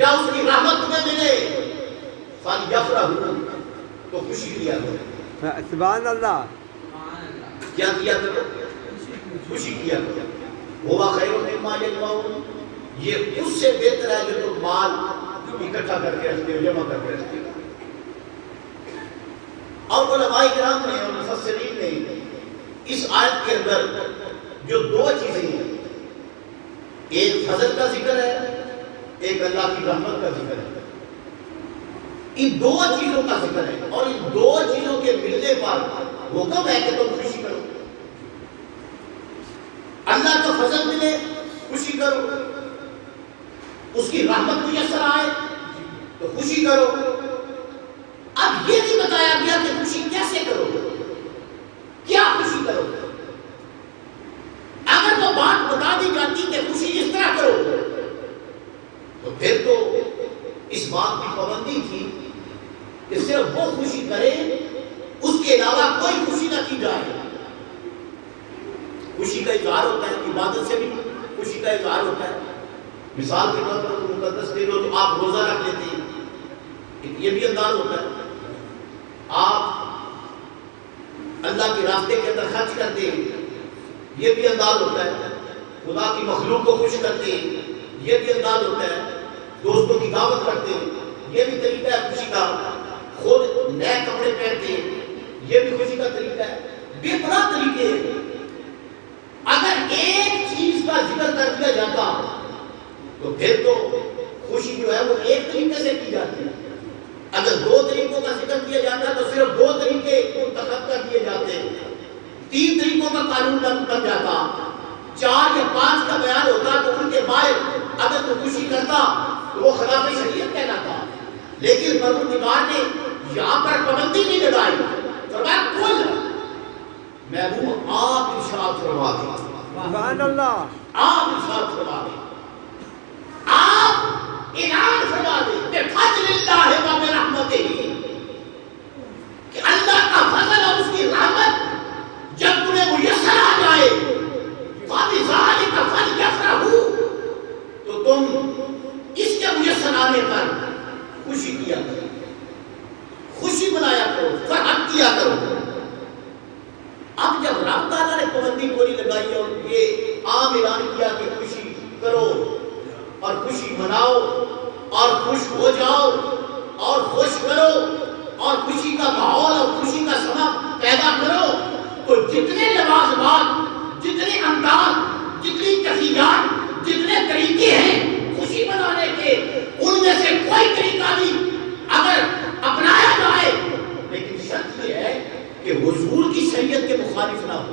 یا اس کی رحمت تمہیں ملے فَلْيَفْرَحُوا تو خوشی کیا کرو. سبحان اللہ. کیا کیا کرو؟ خوشی کیا کرو. هُوَ خَيْرٌ مِّمَّا يَجْمَعُونَ یہ اس سے بہتر ہے جو تم مال اکٹھا کر کے رکھتے ہو، جمع کر کے رکھتے ہو. اور علماء کرام نے اور مفسرین نے اس آیت کے اندر جو دو چیزیں ہیں، ایک فضل کا ذکر ہے، ایک اللہ کی رحمت کا ذکر ہے. ان دو چیزوں کا ذکر ہے اور ان دو چیزوں کے ملنے پر حکم ہے کہ تم خوشی کرو. اللہ کا فضل ملے خوشی کرو، اس کی رحمت میسر آئے تو خوشی کرو. اب یہ نہیں بتایا گیا کہ خوشی کیسے کرو، کیا خوشی کرو. اگر وہ بات بتا دی جاتی کہ خوشی اس طرح کرو تو پھر تو اس بات کی پابندی تھی کہ صرف وہ خوشی کرے، اس کے علاوہ کوئی خوشی نہ کی جائے. خوشی کا اظہار ہوتا ہے، عبادت سے بھی خوشی کا اظہار ہوتا ہے. مثال کے طور پر مقدس دن ہو تو آپ روزہ رکھ لیتے ہیں، یہ بھی انداز ہوتا ہے. آپ اللہ کے راستے کے اندر خرچ کرتے ہیں، یہ بھی انداز ہوتا ہے. خدا کی مخلوق کو خوش کرتے ہیں، یہ بھی انداز ہوتا ہے. دوستوں کی دعوت کرتے ہیں، یہ بھی طریقہ ہے خوشی کا. خود نئے کپڑے پہنتے ہیں، یہ بھی خوشی کا طریقہ ہے. بے پناہ طریقے ہیں. اگر ایک چیز کا ذکر کر دیا جاتا تو پھر تو خوشی جو ہے وہ ایک طریقے سے کی جاتی ہے. اگر دو طریقوں کا ذکر کیا جاتا تو صرف دو طریقے منتخب کر دیے جاتے. تین طریقوں کا قانون بن جاتا. 4 یا 5 کا بیان ہوتا تو ان کے باہر اگر تو خوشی کرتا تو وہ خلاف شریعت کہلاتا. لیکن پروردگار نے یہاں پر پابندی نہیں لگائی. فرمایا کل محبوب آپ ارشاد فرما دیں. سبحان اللہ. آپ ارشاد فرما دیں، آپ اعلان فرما دیں کہ فضل اللہ و برحمتہ، کہ اللہ کا فضل اور اس کی رحمت جب تمہیں میسر آ جائے فَبِذَلِكَ فَلْيَفْرَحُوا تو تم اس کے میسر آنے پر خوشی کیا کرو، خوشی منایا کرو، فرحت کیا کرو. اب جب رب تعالیٰ نے پابندی کوئی لگائی اور یہ عام اعلان کیا کہ خوشی کرو اور خوشی مناؤ اور خوش ہو جاؤ اور خوش کرو اور خوشی کا ماحول اور خوشی کا سبب پیدا کرو، تو جتنے لوازمات، جتنے انداز، جتنی کیفیات، جتنے طریقے ہیں خوشی منانے کے، ان میں سے کوئی طریقہ نہیں اگر اپنایا جائے، لیکن شرط یہ ہے کہ حضور کی شریعت کے مخالف نہ ہو،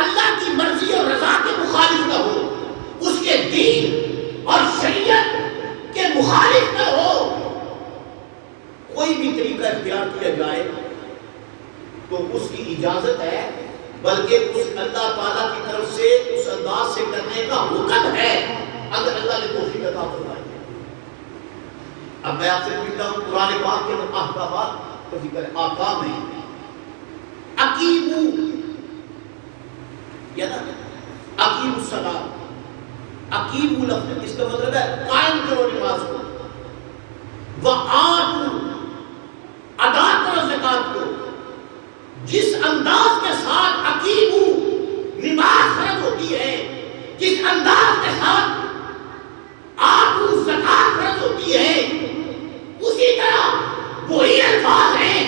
اللہ کی مرضی اور رضا کے مخالف نہ ہو، اس کے دین اور شریعت کے مخالف نہ ہو. کوئی بھی طریقہ اختیار کیا جائے تو اس کی اجازت ہے، بلکہ اس اللہ تعالیٰ کی طرف سے اس انداز سے کرنے کا حکم ہے اگر اللہ نے توفیق عطا فرمائی. اب میں آپ سے پوچھتا ہوں، قرآن پاک کے احکامات کا ذکر ہے، آکام ہے. اقیمو یا نا اقیم الصلاۃ، اقیمو لفظ اس کا مطلب ہے قائم کرو نماز کو، وآتو ادا کرو زکات کو. جس انداز کے ساتھ اقیمو نماز فرض ہوتی ہے، جس انداز کے ساتھ آتو زکات فرض ہوتی ہے، اسی طرح وہی الفاظ ہیں.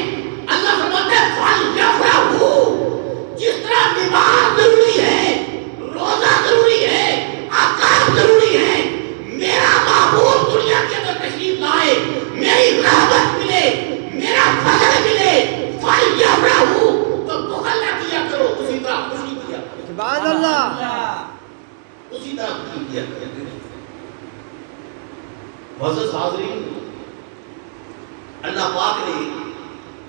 اللہ فرماتا ہے فَلْيَفْرَحُوا، جس طرح نماز ضروری ہے، روزہ ضروری ہے، احکام ضروری ہے، میرا محبوب دنیا کے اندر تشریف لائے، میری رحمت ملے، میرا فضل ملے، فَلْيَفْرَحُوا تو بخل نہ کیا کرو، اسی طرح خوشی کیا کرو. سبحان اللہ. اسی طرح خوشی کیا کرو. معزز حاضرین، اللہ پاک نے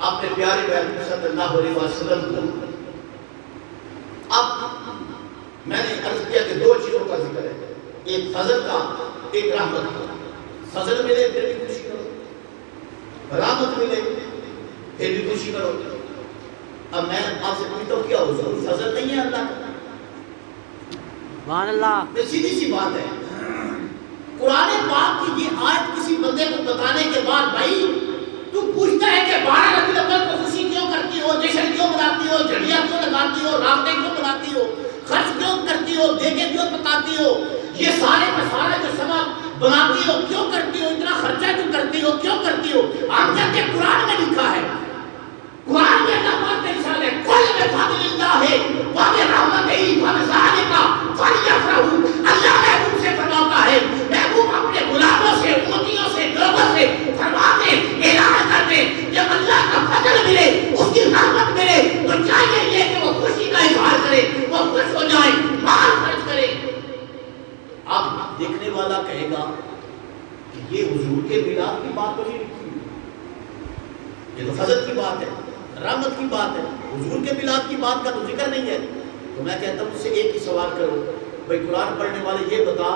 اپنے پیارے محبوب صلی اللہ علیہ وسلم کو، اب میں نے عرض کیا کہ دو چیزوں کا ذکر ہے، ایک فضل کا، ایک رحمت کا. فضل ملے پھر بھی خوشی کرو، رحمت ملے پھر بھی خوشی کرو. اب میں آپ سے پوچھتا ہوں، کیا حضور فضل نہیں ہے اللہ کا؟ سبحان اللہ. یہ سیدھی سی بات ہے. قرآن پاک کی یہ عقیدے کو بتانے کے بعد بھائی تو پوچھتا ہے کہ 12 ربیع الاول کو خوشی کیوں کرتی ہو، جشن کیوں مناتی ہو، جھڑیاں کیوں لگاتی ہو، رابطے کیوں بناتی ہو، خرچ کیوں کرتی ہو، دیگیں کیوں پکاتی ہو، یہ سارے کا سارا جو سبب بناتی ہو کیوں کرتی ہو، اتنا خرچہ کیوں کرتی ہو، کیوں کرتی ہو؟ آپ کہتے ہیں قرآن میں لکھا ہے، قرآن میں اللہ پاک کا ارشاد ہے کل بفضل اللہ وبرحمتہ فبذلک فلیفرحوا۔ اللہ محبوب سے فرماتا ہے، محبوب اپنے غلاموں سے، امتیوں سے، لوگوں سے فرماتے اعلان کرتے جب اللہ کا فضل ملے، اس کی رحمت ملے تو چاہیے یہ کہ وہ خوشی کا اظہار کرے، وہ خوش ہو جائے، مال خرچ کرے۔ اب دیکھنے والا کہے گا کہ یہ حضور کے میلاد کی بات تو نہیں لکھی، یہ تو فضل کی بات ہے، رحمت کی بات ہے، حضور کے میلاد کی بات کا تو ذکر نہیں ہے۔ تو میں کہتا ہوں اس سے ایک ہی سوال کرو، بھائی قرآن پڑھنے والے یہ بتا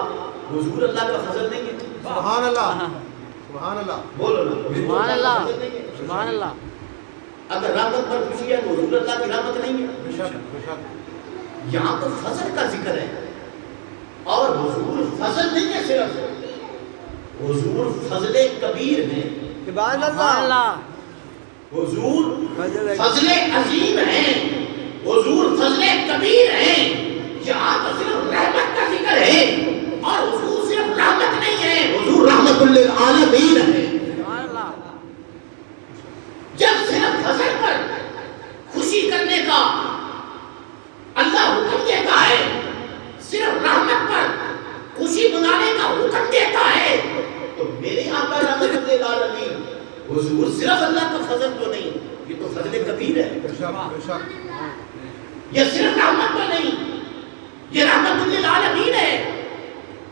حضور اللہ کا فضل نہیں ہے؟ سبحان اللہ، سبحان اللہ، بولو نا، سبحان اللہ، سبحان اللہ۔ اگر رحمت پر خوشی ہے تو حضور اللہ کی رحمت نہیں ہے؟ بے شک بے شک۔ یہاں تو فضل کا ذکر ہے، اور حضور فضل نہیں ہے، صرف حضور فضل کبیر ہے، سبحان اللہ، حضور فضل عظیم ہیں، حضور فضل کبیر ہیں۔ یہاں تو صرف رحمت کا ذکر ہے، اور حضور صرف رحمت نہیں ہے، حضور رحمت للعالمین ہے۔ سبحان اللہ۔ جب صرف فضل پر خوشی کرنے کا اللہ حکم دیتا ہے، صرف رحمت پر خوشی منانے کا حکم دیتا ہے، تو میرے آقا رحمت للعالمین حضور صرف اللہ کا فضل تو نہیں، یہ تو فضل کبیر ہے، بے شک بے شک۔ یہ صرف رحمت تو نہیں، یہ رحمت للعالمین ہے۔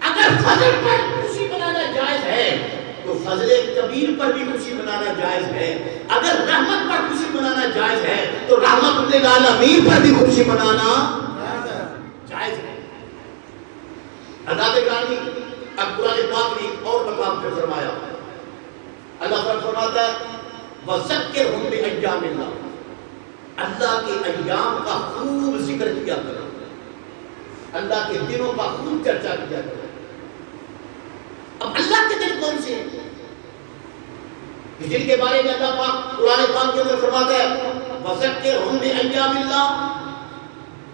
اگر فضل پر خوشی منانا جائز ہے تو فضل کبیر پر بھی خوشی منانا جائز ہے، اگر رحمت پر خوشی منانا جائز ہے تو رحمت للعالمین پر بھی خوشی منانا جائز ہے۔ حضرت گرامی اب قرآن پاک نے ایک اور مقام پہ فرمایا، اللہ فرماتا ہے وَذَكِّرْهُمْ بِأَيَّامِ اللَّهِ، اللہ کے ایام کا خوب ذکر کیا کرو، اللہ کے دنوں کا خوب چرچا کیا کرو۔ اب اللہ کے دن کون سے ہیں کہ جن کے بارے میں اللہ پاک قرآن پاک کے اندر فرماتا ہے وَذَكِّرْهُمْ بِأَيَّامِ اللَّهِ،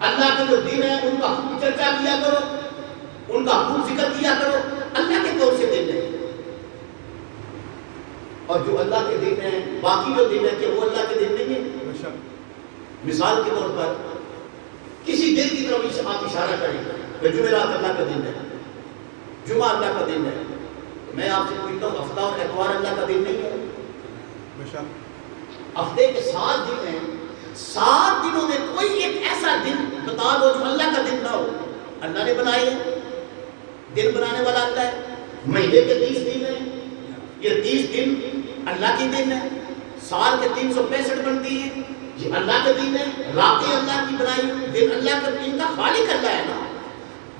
اللہ کے جو دن ہیں ان کا خوب چرچا کیا کرو، ان کا خوب ذکر کیا کرو۔ اللہ کے کون سے دن ہیں؟ اور جو اللہ کے دن ہیں، باقی جو دن ہیں کہ وہ اللہ کے دن نہیں ہیں؟ بے شک۔ مثال کے طور پر کسی دن کی طرف آپ اشارہ کریں کہ جمعرات اللہ کا دن ہے، جمعہ اللہ کا دن ہے، میں آپ سے پوچھتا ہوں ہفتہ اور اتوار اللہ کا دن نہیں ہے؟ بے شک۔ ہفتے کے 7 دن ہیں، 7 دنوں میں کوئی ایک ایسا دن بتا دو جو اللہ کا دن نہ ہو۔ اللہ نے بنائے ہیں، دن بنانے والا اللہ ہے، مہینے کے 30 دن ہیں، یہ 30 دن اللہ کی دن ہے، سال کے 365 بنتی ہیں، یہ اللہ کے دن ہے، راتیں اللہ کی بنائی، دن اللہ کا، دن کا خالق اللہ ہے نا۔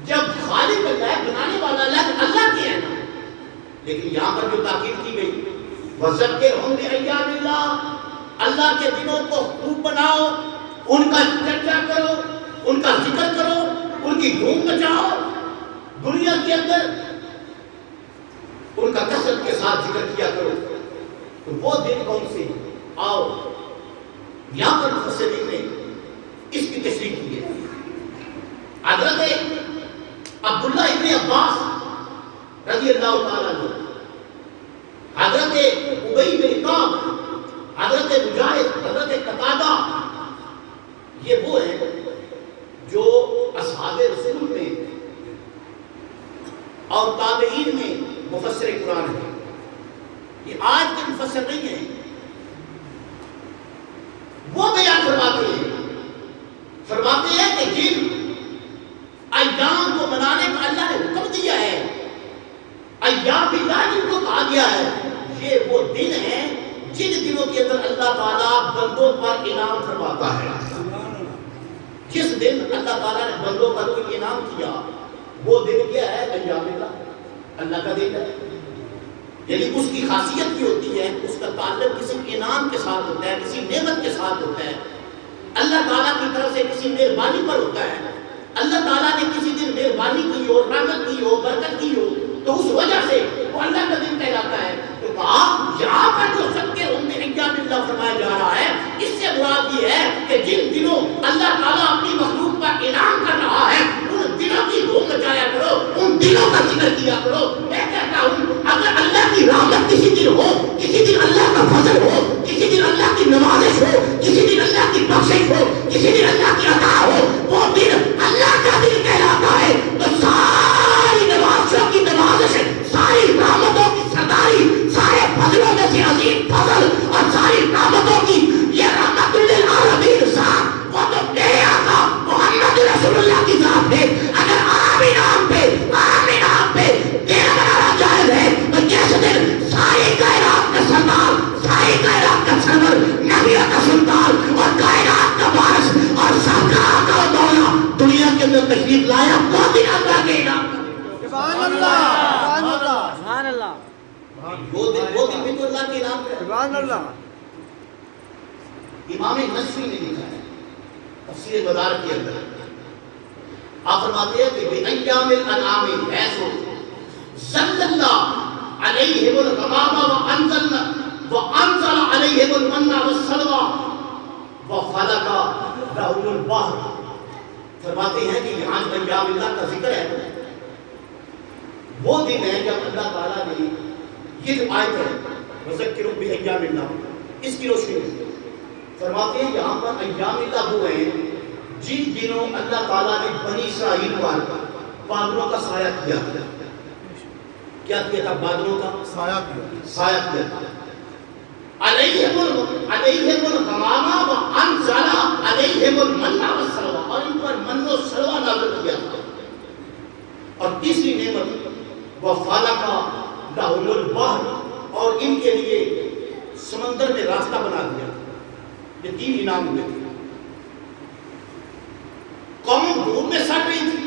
جب خالق اللہ ہے، بنانے والا اللہ کی ہے نا۔ لیکن یہاں پر جو تاکید کی گئی وَذَكِّرْهُمْ بِأَيَّامِ اللَّهِ، اللہ کے دنوں کو خوب بناؤ، ان کا چرچا کرو، ان کا ذکر کرو، ان کی دھوم مچاؤ دنیا کے اندر، ان کا کثرت کے ساتھ ذکر کیا کرو۔ تو وہ دن کون سے؟ آؤ یہاں پر مفسرین نے اس کی تشریح کی ہے۔ حضرت عبداللہ ابن عباس رضی اللہ تعالیٰ عنہ، حضرت ابی بن کعب، حضرت مجاہد، حضرت قتادہ، یہ وہ ہیں جو اصحاب رسول میں اور تابعین میں مفسر قرآن ہیں، یہ آج کے مفسر نہیں ہیں۔ وہ بیان فرماتے ہیں کہ جن ایام کو منانے کا اللہ نے حکم دیا ہے، ایام اللہ جن کو کہا گیا ہے، یہ وہ دن ہیں جن دنوں کے اندر اللہ تعالیٰ بندوں پر انعام فرماتا ہے۔ جس دن اللہ تعالیٰ نے بندوں پر کوئی انعام کیا وہ دن کیا ہے؟ ایام اللہ کا دن ہے۔ یعنی اس کی خاصیت یہ ہوتی ہے اس کا تعلق کسی انعام کے ساتھ ہوتا ہے، کسی نعمت کے ساتھ ہوتا ہے، اللہ تعالیٰ کی طرف سے کسی مہربانی پر ہوتا ہے۔ اللہ تعالیٰ نے کسی دن مہربانی کی ہو، رحمت کی ہو، برکت کی ہو، تو اس وجہ سے وہ اللہ کا دن کہلاتا ہے۔ تو کہا یہاں پر جو صدقے عمر ایام اللہ فرمایا جا رہا ہے اس سے مراد یہ ہے کہ جن دنوں اللہ تعالیٰ اپنی مخلوق پر انعام کر رہا ہے ان دنوں کی دھوم مچایا کرو، ان دنوں کا ذکر کیا کرو۔ میں کہتا ہوں اگر اللہ کی رحمت کسی دن ہو، کسی دن اللہ کا فضل ہو، کسی دن اللہ کی نوازش ہو، کسی دن اللہ کی بخشش ہو، کسی دن اللہ کی عطا ہو، وہ دن اللہ کا دن کہلاتا ہے۔ تو ساری نوازشوں کی نوازش، ساری رحمتوں کی سرداری، سارے فضلوں میں سے عظیم فضل اور ساری رحمتوں کی یہ رحمت للعالمین ذات، وہ تو میرے آقا محمد رسول اللہ کی ذات ہے۔ اگر آمین آپ پہ دینا بنانا جائز ہے تو جیسے دن ساری کائنات کا سردار، ساری کائنات کا سرور، نبیوں کا سلطان اور کائنات کا وارث اور سرکار کا مولا دنیا کے اندر تشریف لایا، وہ دن اللہ کے انعام کا سبحان اللہ سبحان اللہ وہ دن بھی تو اللہ کے انعام کا ہے۔ سبحان اللہ۔ امام نصفی نے لکھا ہے تفسیر مدار کے اندر، آپ فرماتے ہیں کہ بِأَيَّامِ الْأَنْعَامِ ایسو ذَلَّ اللَّهُ عَلَيْهِمُ الْغَمَامَ وَأَنزَلَ عَلَيْهِمُ الْمَنَّ وَالسَّلْوَىٰ وَخَلَقَ لَهُمُ الْبَحْرَ۔ فرماتے ہیں کہ یہاں ایام اللہ کا ذکر ہے، وہ دن ہے جب اللہ تعالیٰ نے یہ جو آیت ہے وَذَكِّرُ بِأَيَّامِ اللَّهِ، اس کی روشنی میں فرماتے ہیں یہاں پر ایام اللہ وہ ہیں جن دنوں اللہ تعالیٰ نے بنی اسرائیل پر بادلوں کا سایہ کیا تھا۔ کیا کیا تھا؟ بادلوں کا سایہ کیا تھا۔ علیہم الغمامہ وانزل علیہم المن والسلویٰ، اور ان پر من و سلویٰ نازل کیا تھا۔ اور تیسری نعمت وخلق لهم البحر، اور ان کے لیے سمندر میں راستہ بنا دیا۔ یہ تین انعام ہوئے تھے۔ قوم دھوپ میں سڑ رہی تھی،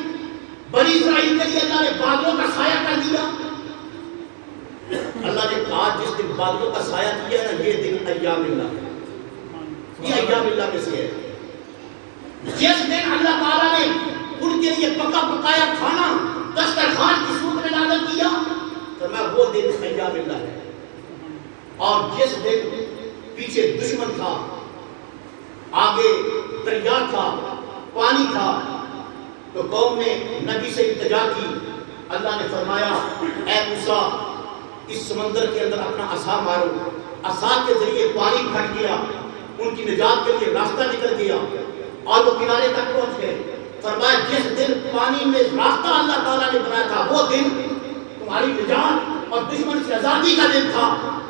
بنی اسرائیل کے لیے اللہ نے بادلوں کا سایہ کر دیا۔ اللہ نے کہا جس دن بادلوں کا سایہ کیا نا یہ دن ایام اللہ ہے، یہ ایام اللہ میں سے ہے۔ جس دن اللہ تعالیٰ نے ان کے لیے پکا پکایا کھانا دسترخوان کی صورت میں نازل کیا تو میں وہ دن ایام اللہ ہے۔ اور جس دن پیچھے دشمن تھا، آگے دریا تھا، پانی تھا، تو قوم نے نبی سے التجا کی۔ اللہ نے فرمایا اے موسیٰ اس سمندر کے اندر اپنا عصا مارو، عصا کے ذریعے پانی پھٹ گیا، ان کی نجات کے لیے راستہ نکل گیا اور وہ کنارے تک پہنچ گئے۔ فرمایا جس دن پانی میں راستہ اللہ تعالیٰ نے بنایا تھا وہ دن تمہاری نجات اور دشمن سے آزادی کا دن تھا،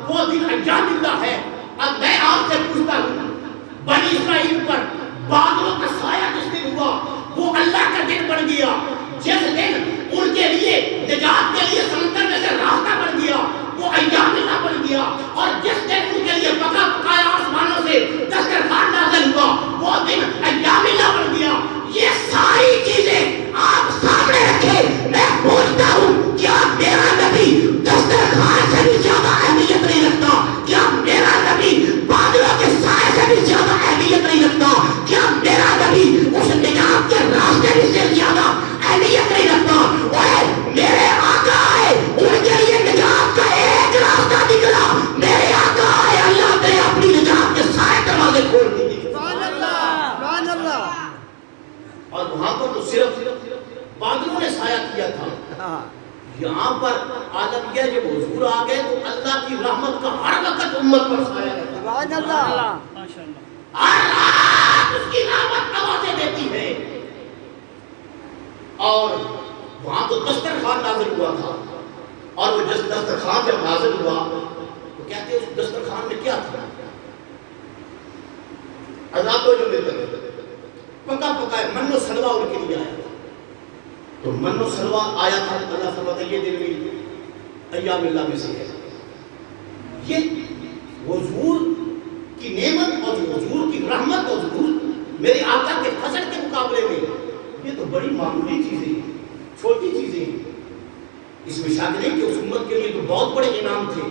وہ دن ایام اللہ ہے۔ اب میں آپ سے پوچھتا ہوں بنی اسرائیل پر بادلوں کا سایہ جس دن ہوا وہ اللہ کا دن بن گیا، جس دن ان کے لیے نجات کے لیے سمندر میں سے راستہ بن گیا وہ ایام اللہ بن گیا، اور جس دن ان کے لیے پکا پکایا آسمانوں سے دسترخوان نازل ہوا وہ دن ایام اللہ بن گیا۔ یہ ساری چیزیں آپ سامنے رکھے، میں پوچھتا ہوں کیا میرا نبی دسترخوان سے بھی زیادہ اہمیت نہیں رکھتا؟ کیا میرا نبی بادلوں کے سائے سے بھی زیادہ اہمیت نہیں رکھتا؟ کیا میرا نبی اس نجات کے راستے سے زیادہ اہمیت نہیں رکھتا؟ وہ میرے آقا ہے، ان کے لیے نجات کا ایک راستہ نکلا، میرے آقا ہے، اللہ نے اپنی نجات کے سائے دروازے کھول دیے۔ سبحان اللہ سبحان اللہ۔ اور وہاں پر تو صرف بادلوں نے سایہ کیا تھا، یہاں پر عالم یہ جب حضور آ گئے تو اللہ کی رحمت کا ہر وقت امت پر سایہ رہتا ہے۔ سبحان اللہ ہر رات اس کی رحمت آوازیں دیتی ہے۔ اور وہاں تو دسترخوان نازل ہوا تھا، اور وہ جس دسترخوان جب نازل ہوا تو کہتے ہیں اس دسترخوان میں کیا تھا؟ عذاب کو جو ملتا ہے پکا پکا ہے، من و سلوہ ان کے لیے آیا تھا۔ تو من و سلوہ آیا تھا، اللہ فرماتا ہے یہ دن بھی ایام اللہ میں سے ہے۔ یہ حضور کی نعمت اور حضور کی رحمت اور حضور میرے آقا کے فضل کے مقابلے میں یہ تو بڑی معمولی چیزیں ہیں، چھوٹی چیزیں ہیں۔ اس میں شک نہیں کہ اس امت کے لیے تو بہت بڑے انعام تھے،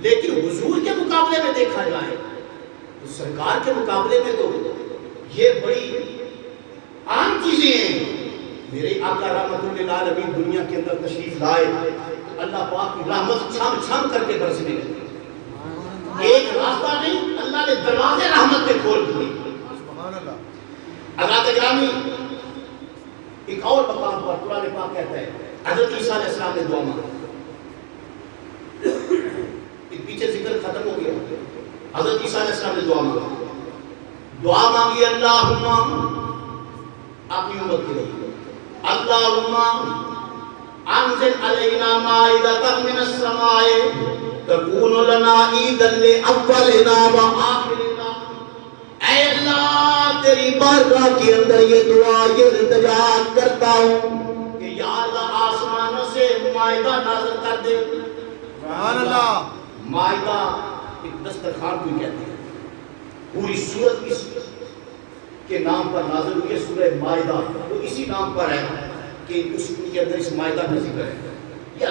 لیکن حضور کے مقابلے میں دیکھا جائے تو سرکار کے مقابلے میں تو یہ بڑی عام چیزیں ہیں۔ میرے آقا رحمت للعالمین دنیا کے اندر تشریف لائے، اللہ پاک کی رحمت چھم چھم کر کے برسنے لگی. ایک راستہ نہیں, اللہ نے دروازے رحمت کے کھول دیے. سبحان اللہ. حضرات گرامی, ایک اور مقام پر قرآن پاک کہتا ہے حضرت عیسیٰ علیہ السلام نے دعا مانگی. پیچھے ذکر ختم ہو گیا. حضرت عیسیٰ علیہ السلام نے دعا مانگی, اللہم اپنی امت کے لیے, اللہم انزل علینا مائدۃ من السماء تکون لنا عیدا لاولنا وآخرنا. اے اللہ تیری بارگاہ کے اندر یہ دعا یہ التجا کرتا ہوں کہ یا اللہ آسمانوں سے مائدہ نازل کر دے. سبحان اللہ. مائدہ ایک دسترخوان کو کہتے ہیں. پوری سورت اس کے نام پر نازل ہوئی ہے, سورہ مائدہ. وہ اسی نام پر ہے کہ اس کے اندر اس مائدہ کا ذکر ہے. یہ